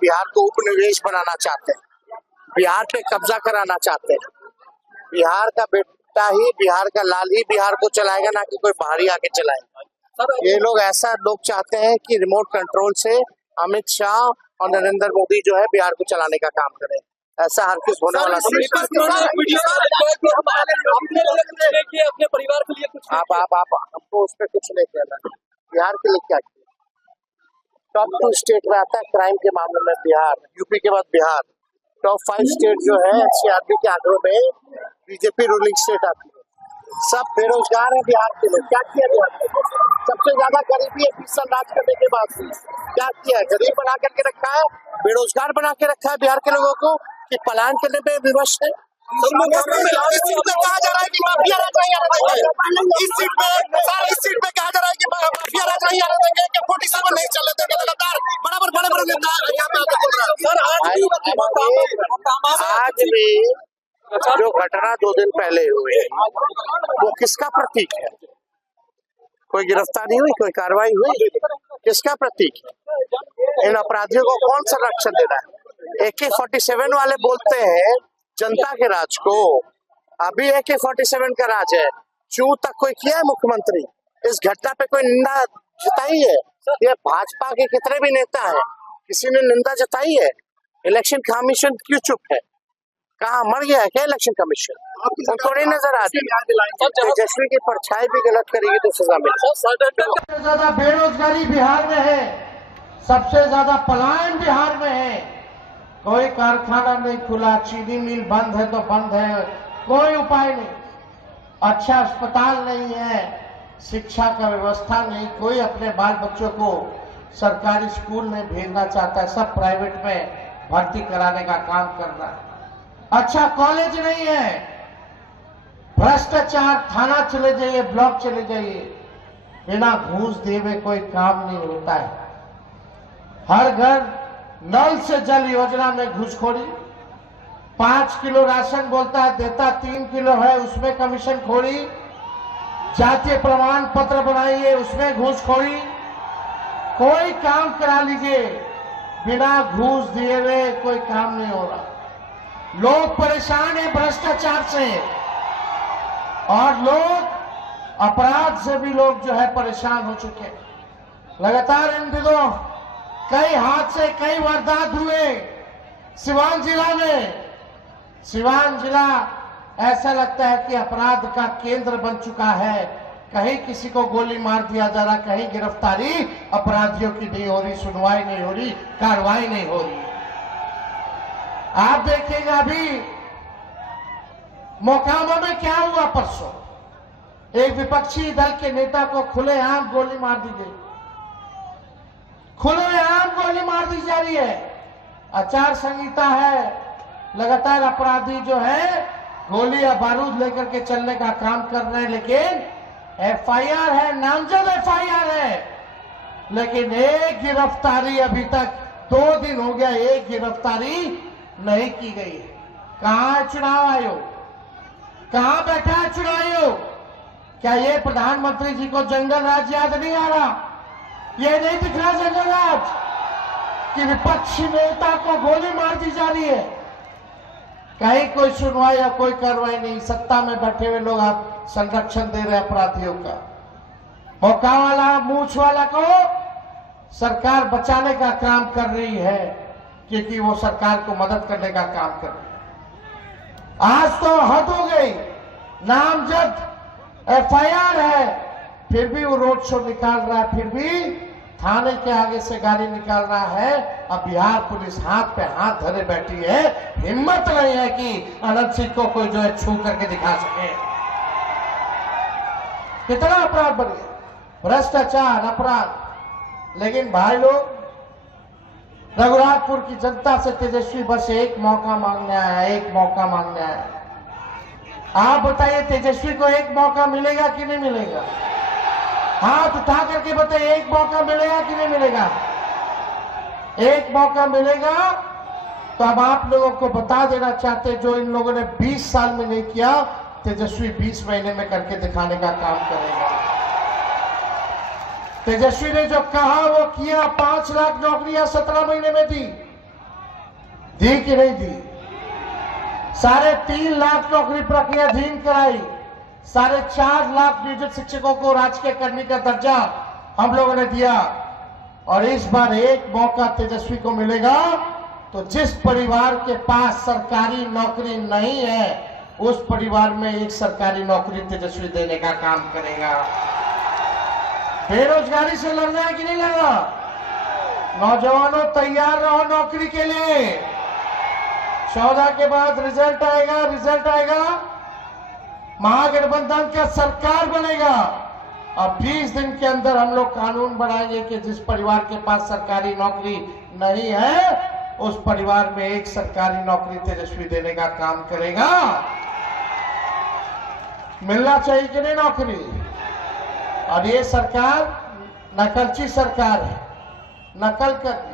बिहार को उपनिवेश बनाना चाहते हैं, बिहार पे कब्जा कराना चाहते हैं। बिहार का बेटा ही, बिहार का लाल ही बिहार को चलाएगा, ना कि कोई बाहरी आके चलाएगा। ये लोग ऐसा लोग चाहते हैं कि रिमोट कंट्रोल से अमित शाह और नरेंद्र मोदी जो है बिहार को चलाने का काम करें। ऐसा हर किस होने वाला अपने परिवार के लिए कुछ आप हमको उस पर कुछ नहीं कहना। बिहार के लिए क्या किया? टॉप 2 स्टेट में आता है क्राइम के मामले में बिहार, यूपी के बाद बिहार। टॉप 5 स्टेट जो है एनसीआरबी के आंकड़ों में बीजेपी रूलिंग स्टेट आती है। सब बेरोजगार है बिहार के लोग। क्या किया बिहार में? सबसे ज्यादा गरीबी है 20 साल राज करने के बाद भी। क्या किया है? गरीब बना करके रखा है, बेरोजगार बना के रखा है बिहार के लोगों को, कि पलायन करने पे विवश है। इस सीट पे कहा जा रहा है कि माफिया राज नहीं आने देंगे। इस सीट पे कहा जा रहा है कि माफिया राज नहीं आने देंगे, कि 47 नहीं चलने देंगे। लगातार बड़े नेता यहाँ पे आके बोल रहे हैं। आज भी जो घटना 2 दिन पहले हुई वो किसका प्रतीक है? कोई गिरफ्तारी हुई, कोई कार्रवाई हुई? किसका प्रतीक है? इन अपराधियों को कौन संरक्षण दे रहा है? AK-47 वाले बोलते हैं जनता के राज को, अभी AK-47 का राज है। चू तक कोई किया है मुख्यमंत्री? इस घटना पे कोई निंदा जताई है? ये भाजपा के कितने भी नेता हैं, किसी ने निंदा जताई है? इलेक्शन कमीशन क्यों चुप है? कहाँ मर गया है क्या इलेक्शन कमीशन? उनको नहीं नजर आती? तेजस्वी की परछाई भी गलत करेगी तो सजा मिलेगी। सबसे ज्यादा बेरोजगारी बिहार में है, सबसे ज्यादा पलायन बिहार में है। कोई कारखाना नहीं खुला, चीनी मिल बंद है तो बंद है, कोई उपाय नहीं। अच्छा अस्पताल नहीं है, शिक्षा का व्यवस्था नहीं, कोई अपने बाल बच्चों को सरकारी स्कूल में भेजना चाहता है, सब प्राइवेट में भर्ती कराने का काम कर रहा है। अच्छा कॉलेज नहीं है, भ्रष्टाचार, थाना चले जाइए, ब्लॉक चले जाइए, बिना घूस दिए हुए कोई काम नहीं होता है। हर घर नल से जल योजना में घूसखोरी, 5 किलो राशन बोलता है देता 3 किलो है, उसमें कमीशन खोरी। जातीय प्रमाण पत्र बनाइए, उसमें घूसखोरी। कोई काम करा लीजिए, बिना घूस दिए हुए कोई काम नहीं हो रहा। लोग परेशान हैं भ्रष्टाचार से, और लोग अपराध से भी लोग जो है परेशान हो चुके हैं। लगातार इन दिनों कई हादसे, कई वारदात हुए सिवान जिला में। सिवान जिला ऐसा लगता है कि अपराध का केंद्र बन चुका है। कहीं किसी को गोली मार दिया जा रहा, कहीं गिरफ्तारी अपराधियों की नहीं हो रही, सुनवाई नहीं हो रही, कार्रवाई नहीं हो रही। आप देखिएगा अभी मोकामा में क्या हुआ परसों, एक विपक्षी दल के नेता को खुलेआम गोली मार दी गई, खुलेआम गोली मार दी जा रही है। आचार संहिता है, लगातार अपराधी जो है गोली या बारूद लेकर के चलने का काम कर रहे हैं, लेकिन FIR है, नामजद FIR है, लेकिन एक गिरफ्तारी अभी तक 2 दिन हो गया, एक गिरफ्तारी नहीं की गई है। कहां है चुनाव आयोग? कहां बैठा है चुनाव आयोग? क्या ये प्रधानमंत्री जी को जंगल राज याद नहीं आ रहा? ये नहीं दिख रहा जंगल राज कि विपक्षी नेता को गोली मार दी जा रही है? कहीं कोई सुनवाई या कोई कार्रवाई नहीं। सत्ता में बैठे हुए लोग आप संरक्षण दे रहे अपराधियों का। मौका वाला, मूछ वाला को सरकार बचाने का काम कर रही है, क्योंकि वो सरकार को मदद करने का काम कर रही है। आज तो हद हो गई, नामजद FIR है, फिर भी वो रोड शो निकाल रहा है, फिर भी थाने के आगे से गाड़ी निकाल रहा है। अब बिहार पुलिस हाथ पे हाथ धरे बैठी है, हिम्मत नहीं है कि अनंत सिंह को कोई जो है छू करके दिखा सके। कितना अपराध बढ़ गया, भ्रष्टाचार, अपराध। लेकिन भाई लोग, रघुनाथपुर की जनता से तेजस्वी बस एक मौका मांगने आया, एक मौका मांगने आया। आप बताइए तेजस्वी को एक मौका मिलेगा कि नहीं मिलेगा? हाथ उठा करके बताइए, एक मौका मिलेगा कि नहीं मिलेगा? एक मौका मिलेगा। तो अब आप लोगों को बता देना चाहते, जो इन लोगों ने 20 साल में नहीं किया, तेजस्वी 20 महीने में करके दिखाने का काम करेगा। तेजस्वी ने जो कहा वो किया। 5 लाख नौकरियां 17 महीने में दी। दी कि नहीं दी? 3.5 लाख नौकरी प्रक्रियाधीन कराई, 4.5 लाख नियोजित शिक्षकों को राजकीय कर्मी का दर्जा हम लोगों ने दिया। और इस बार एक मौका तेजस्वी को मिलेगा तो जिस परिवार के पास सरकारी नौकरी नहीं है उस परिवार में एक सरकारी नौकरी तेजस्वी देने का काम करेगा। बेरोजगारी से लड़ना है कि नहीं लड़ना? नौजवानों तैयार रहो नौकरी के लिए। 14 के बाद रिजल्ट आएगा, महागठबंधन का सरकार बनेगा और 20 दिन के अंदर हम लोग कानून बनाएंगे कि जिस परिवार के पास सरकारी नौकरी नहीं है उस परिवार में एक सरकारी नौकरी तेजस्वी देने का काम करेगा। मिलना चाहिए कि नहीं नौकरी? और ये सरकार नकलची सरकार है, नकल कर।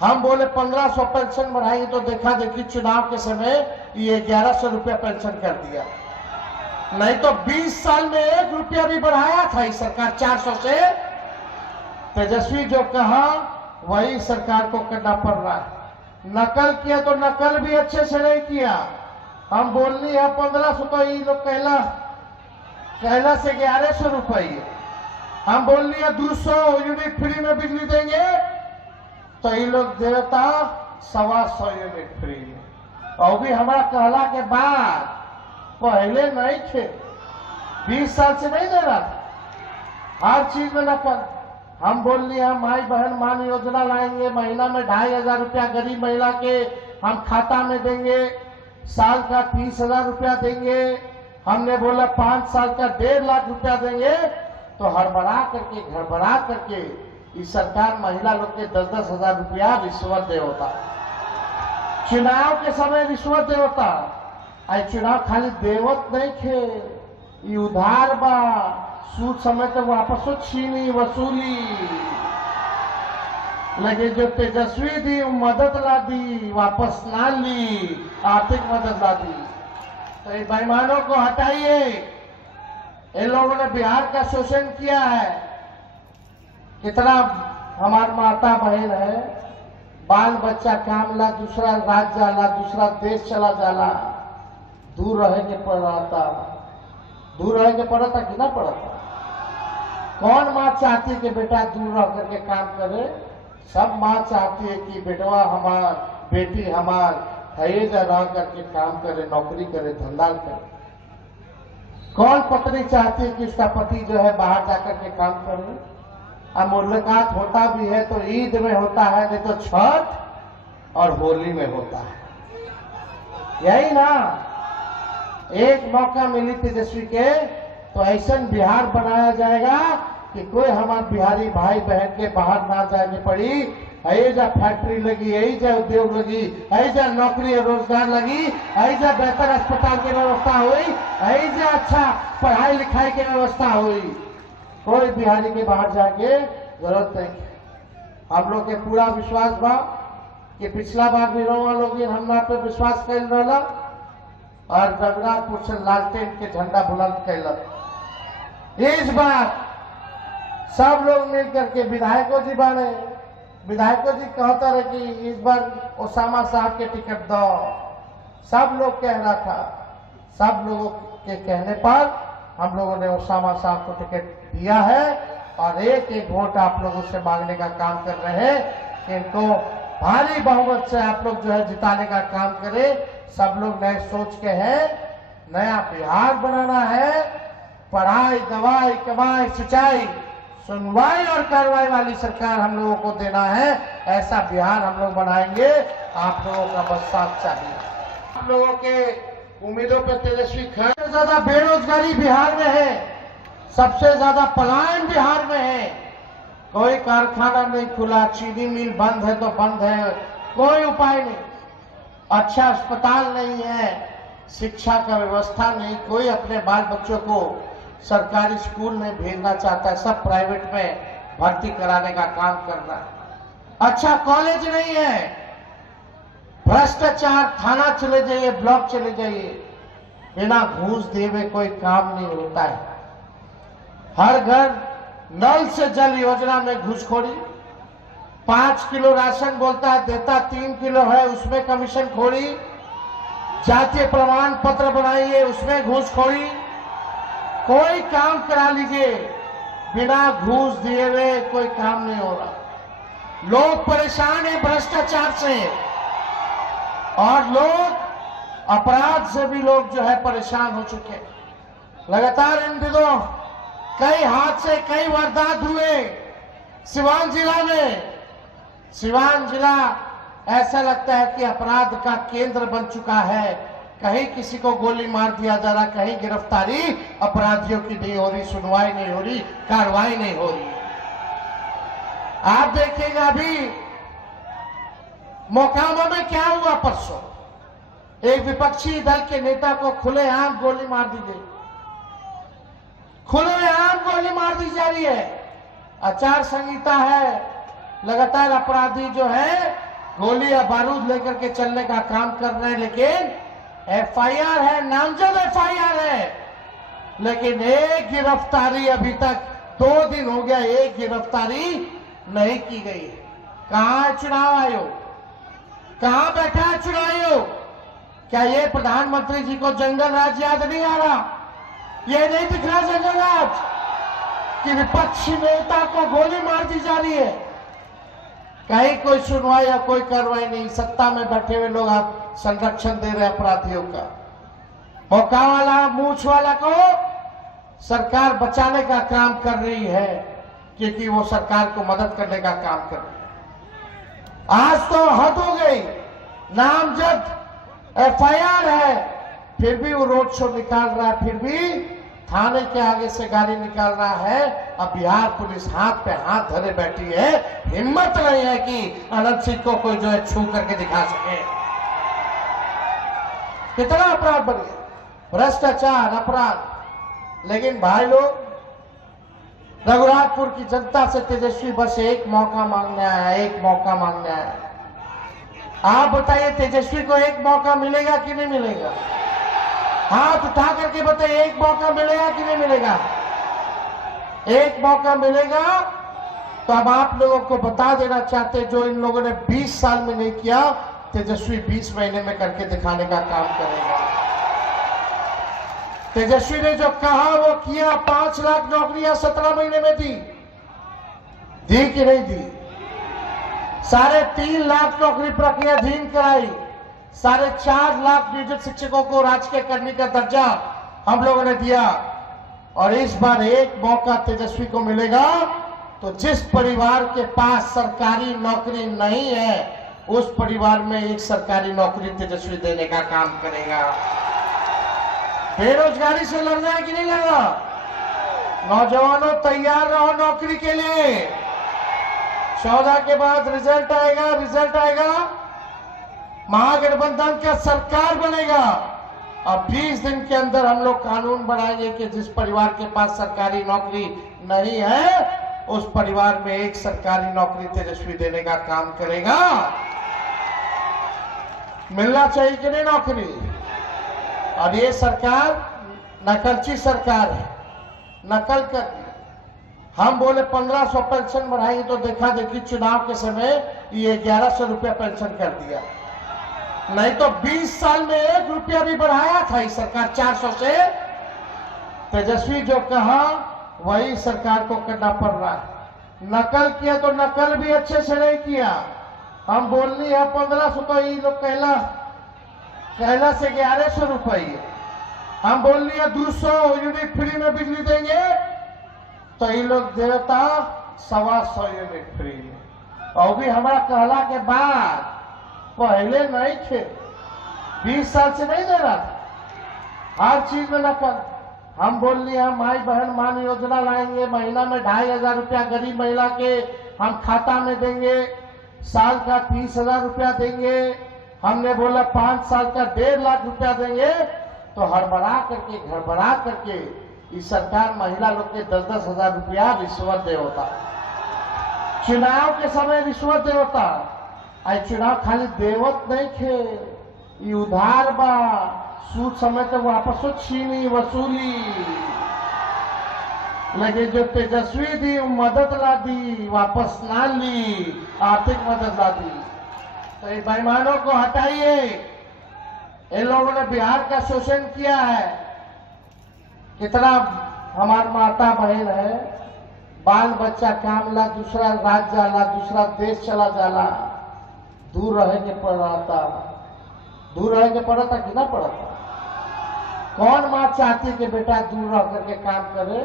हम बोले 1500 पेंशन बढ़ाएंगे तो देखा देखी चुनाव के समय ये 1100 रुपया पेंशन कर दिया। नहीं तो 20 साल में 1 रुपया भी बढ़ाया था इस सरकार 400 से। तेजस्वी जो कहा वही सरकार को करना पड़ रहा है। नकल किया तो नकल भी अच्छे से नहीं किया। हम बोलनी है 1500 तो ये लोग कहला से 1100 रुपये। हम बोलनी है 200 यूनिट फ्री में बिजली देंगे तो ये लोग देता 125 यूनिट फ्री में। और भी हमारा कहला के बाद पहले नहीं थे, 20 साल से नहीं दे रहा था। हर चीज में नकल। हम बोल रहे हैं माई बहन मान योजना लाएंगे, महीना में 2500 रुपया गरीब महिला के हम खाता में देंगे, साल का 30,000 रुपया देंगे। हमने बोला 5 साल का 1.5 लाख रुपया देंगे। तो घड़बड़ा करके इस सरकार महिला लोग के 10-10 हजार रुपया रिश्वत दे होता। चुनाव के समय रिश्वत दे होता। आई चुनाव खाली देवत नहीं खे, ये उधार बा, सूद समय तो वापसो छीनी वसूली। लगे जो तेजस्वी दी मदद ला दी, वापस ना ली, आर्थिक मदद ला दी। तो ये बेईमानों को हटाइए। इन लोगों ने बिहार का शोषण किया है। कितना हमारी माता बहन है, बाल बच्चा काम ला दूसरा राज्य जाला, दूसरा देश चला जाला, दूर रह के पड़ता कि ना पड़ता? कौन माँ चाहती कि बेटा दूर रह करके काम करे? सब माँ चाहती है कि बेटवा हमार, बेटी हमार है जा रह करके काम करे, नौकरी करे, धंधा करे। कौन पत्नी चाहती है कि उसका पति जो है बाहर जाकर के काम करे? अब मुलाकात होता भी है तो ईद में होता है, नहीं तो छठ और होली में होता है। यही ना, एक मौका मिली तेजस्वी के तो ऐसा बिहार बनाया जाएगा कि कोई हमारे बिहारी भाई बहन के बाहर ना जाने पड़ी। ऐजा फैक्ट्री लगी, ऐजा उद्योग लगी, ऐजा नौकरी और रोजगार लगी, ऐजा बेहतर अस्पताल की व्यवस्था हुई, ऐजा अच्छा पढ़ाई लिखाई की व्यवस्था हुई। कोई बिहारी के बाहर जाके जरूरत नहीं। हम लोग के पूरा विश्वास बा कि पिछला बार भी रोवा लोग हमरा पे विश्वास कैल रहा और रघुनाथपुर से लालटेन के झंडा बुलंद कैलक। इस बार सब लोग मिल करके विधायकों जी बने, विधायकों जी कहता रहे कि इस बार ओसामा साहब के टिकट दो। सब लोग कह रहा था, सब लोगों के कहने पर हम लोगों ने ओसामा साहब को टिकट दिया है और एक वोट आप लोगों से मांगने का काम कर रहे हैं कि इनको भारी बहुमत से आप लोग जो है जिताने का काम करें। सब लोग नए सोच के हैं, नया बिहार बनाना है। पढ़ाई, दवाई, कमाई, सिंचाई, सुनवाई और कार्रवाई वाली सरकार हम लोगों को देना है। ऐसा बिहार हम लोग बनाएंगे। आप लोगों का बस साथ चाहिए। आप लोगों के उम्मीदों पर तेजस्वी खड़े। सबसे ज्यादा बेरोजगारी बिहार में है, सबसे ज्यादा पलायन बिहार में है। कोई कारखाना नहीं खुला, चीनी मिल बंद है तो बंद है, कोई उपाय नहीं। अच्छा अस्पताल नहीं है, शिक्षा का व्यवस्था नहीं, कोई अपने बाल बच्चों को सरकारी स्कूल में भेजना चाहता है, सब प्राइवेट में भर्ती कराने का काम कर रहा है। अच्छा कॉलेज नहीं है, भ्रष्टाचार, थाना चले जाइए, ब्लॉक चले जाइए, बिना घूस दिए हुए कोई काम नहीं होता है। हर घर नल से जल योजना में घूसखोरी, 5 किलो राशन बोलता है, देता 3 किलो है, उसमें कमीशन खोरी। जातीय प्रमाण पत्र बनाइए, उसमें घूसखोरी। कोई काम करा लीजिए, बिना घूस दिए हुए कोई काम नहीं हो रहा। लोग परेशान हैं भ्रष्टाचार से, और लोग अपराध से भी लोग जो है परेशान हो चुके हैं। लगातार इन दिनों कई हादसे, कई वारदात हुए सिवान जिला में। सिवान जिला ऐसा लगता है कि अपराध का केंद्र बन चुका है। कहीं किसी को गोली मार दिया जा रहा, कहीं गिरफ्तारी अपराधियों की नहीं हो रही, सुनवाई नहीं हो रही, कार्रवाई नहीं हो रही। आप देखिएगा अभी मोकामा में क्या हुआ परसों, एक विपक्षी दल के नेता को खुलेआम गोली मार दी गई। खुलेआम गोली मार दी जा रही है। आचार संहिता है, लगातार अपराधी जो है गोली या बारूद लेकर के चलने का काम कर रहे हैं, लेकिन एफआईआर है, नामजद एफआईआर है, लेकिन एक गिरफ्तारी अभी तक 2 दिन हो गया, एक गिरफ्तारी नहीं की गई। कहां है चुनाव आयोग? कहां बैठा है चुनाव आयोग? क्या ये प्रधानमंत्री जी को जंगल राज याद नहीं आ रहा? ये नहीं दिख रहा जंगल राज कि विपक्षी नेता को गोली मार दी जा रही है? कहीं कोई सुनवाई या कोई कार्रवाई नहीं। सत्ता में बैठे हुए लोग आप संरक्षण दे रहे अपराधियों का। मौका वाला, मूछ वाला को सरकार बचाने का काम कर रही है, क्योंकि वो सरकार को मदद करने का काम कर रही है। आज तो हद हो गई, नामजद एफआईआर है, फिर भी वो रोड शो निकाल रहा है, फिर भी थाने के आगे से गाड़ी निकाल रहा है। अब बिहार पुलिस हाथ पे हाथ धरे बैठी है, हिम्मत नहीं है कि अनंत सिंह को कोई जो है छू करके दिखा सके। कितना अपराध बढ़ गया, भ्रष्टाचार, अपराध। लेकिन भाई लोग, रघुनाथपुर की जनता से तेजस्वी बस एक मौका मांगने आया, एक मौका मांगने आया। आप बताइए, तेजस्वी को एक मौका मिलेगा कि नहीं मिलेगा? हाथ उठा करके बताइए, एक मौका मिलेगा कि नहीं मिलेगा? एक मौका मिलेगा। तो अब आप लोगों को बता देना चाहते, जो इन लोगों ने 20 साल में नहीं किया, तेजस्वी 20 महीने में करके दिखाने का काम करेगा। तेजस्वी ने जो कहा वो किया। 5 लाख नौकरियां 17 महीने में दी कि नहीं दी? 3.5 लाख नौकरी प्रक्रियाधीन कराई। 4.5 लाख नियोजित शिक्षकों को राजकीय कर्मी का दर्जा हम लोगों ने दिया। और इस बार एक मौका तेजस्वी को मिलेगा, तो जिस परिवार के पास सरकारी नौकरी नहीं है, उस परिवार में एक सरकारी नौकरी तेजस्वी देने का काम करेगा। बेरोजगारी से लड़ना है कि नहीं लड़ना? नौजवानों तैयार रहो नौकरी के लिए। 14 के बाद रिजल्ट आएगा, महागठबंधन का सरकार बनेगा। अब 20 दिन के अंदर हम लोग कानून बनाएंगे कि जिस परिवार के पास सरकारी नौकरी नहीं है, उस परिवार में एक सरकारी नौकरी तेजस्वी देने का काम करेगा। मिलना चाहिए कि नहीं नौकरी? और ये सरकार नकलची सरकार है, नकल कर। हम बोले 1500 पेंशन बढ़ाएंगे, तो देखा देखी चुनाव के समय ये 1100 रुपया पेंशन कर दिया। नहीं तो 20 साल में 1 रुपया भी बढ़ाया था इस सरकार 400 से। तेजस्वी जो कहा वही सरकार को करना पड़ रहा है। नकल किया तो नकल भी अच्छे से नहीं किया। हम बोलनी है 1500, तो ये लोग कहला से 1100 रुपये। हम बोलनी है 200 यूनिट फ्री में बिजली देंगे, तो ये लोग देता 125 यूनिट फ्री में। और भी हमारा कहला के बाद, पहले नहीं थे, 20 साल से नहीं दे रहा था। हर चीज में नकल। हम बोल रहे हैं माई बहन मान योजना लाएंगे, महीना में 2500 रुपया गरीब महिला के हम खाता में देंगे, साल का 30,000 रुपया देंगे। हमने बोला 5 साल का 1.5 लाख रुपया देंगे। तो गड़बड़ा करके इस सरकार महिला लोग के 10-10 हजार रुपया रिश्वत दे होता। चुनाव के समय रिश्वत दे होता। आई चुनाव खाली देवत नहीं थे, ये उधार बा, सूद समय तो वापसो छीनी वसूली। लेकिन जो तेजस्वी थी वो मदद ला दी, वापस ना ली, आर्थिक मदद ला दी। तो इन बेईमानों को हटाइए। इन लोगों ने बिहार का शोषण किया है। कितना हमार माता बहन है, बाल बच्चा काम ला दूसरा राज्य जाला, दूसरा देश चला जाला, दूर रह के पड़ रहा था, दूर रह के पड़ा था कि ना पड़ा था। कौन माँ चाहती कि बेटा दूर रह करके काम करे?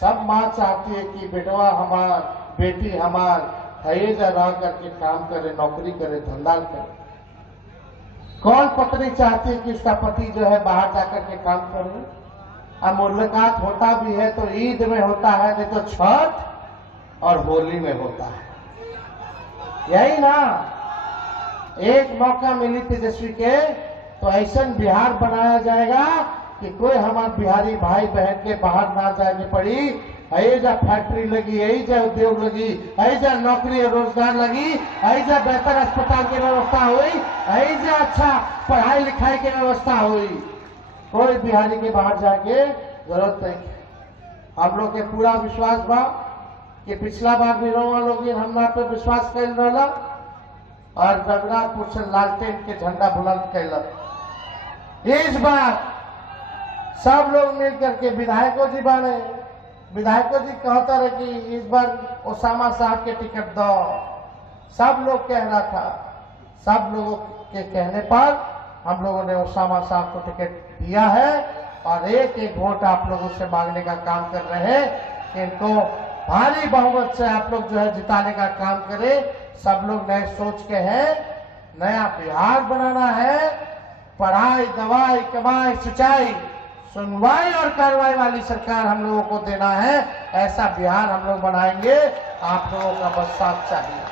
सब माँ चाहती है कि बेटवा हमार, बेटी हमार है जा रह करके काम करे, नौकरी करे, धंधा करे। कौन पत्नी चाहती है कि उसका पति जो है बाहर जाकर के काम करे? अब मुलाकात होता भी है तो ईद में होता है, नहीं तो छठ और होली में होता है। यही ना, एक मौका मिली तेजस्वी के तो ऐसा बिहार बनाया जाएगा कि कोई हमारे बिहारी भाई बहन के बाहर ना जाने पड़ी। ऐजा फैक्ट्री लगी, ऐजा उद्योग लगी, ऐजा नौकरी और रोजगार लगी, ऐजा बेहतर अस्पताल की व्यवस्था हुई, ऐजा अच्छा पढ़ाई लिखाई की व्यवस्था हुई। कोई बिहारी के बाहर जाके जरूरत नहीं। हम लोग के पूरा विश्वास बा कि पिछला बार भी रहुआ लोग हमरा पे विश्वास कर रहा और रघुनाथपुर से लालटेन के झंडा बुलंद कैलक। इस बार सब लोग मिल करके विधायकों जी बने, विधायकों जी कहता रहे कि इस बार ओसामा साहब के टिकट दो। सब लोग कह रहा था, सब लोगों के कहने पर हम लोगों ने ओसामा साहब को टिकट दिया है और एक एक वोट आप लोगों से मांगने का काम कर रहे हैं कि इनको भारी बहुमत से आप लोग जो है जिताने का काम करें। सब लोग नए सोच के हैं, नया बिहार बनाना है, पढ़ाई, दवाई, कमाई, सिंचाई, सुनवाई और कार्रवाई वाली सरकार हम लोगों को देना है। ऐसा बिहार हम लोग बनाएंगे, आप लोगों का बस साथ चाहिए।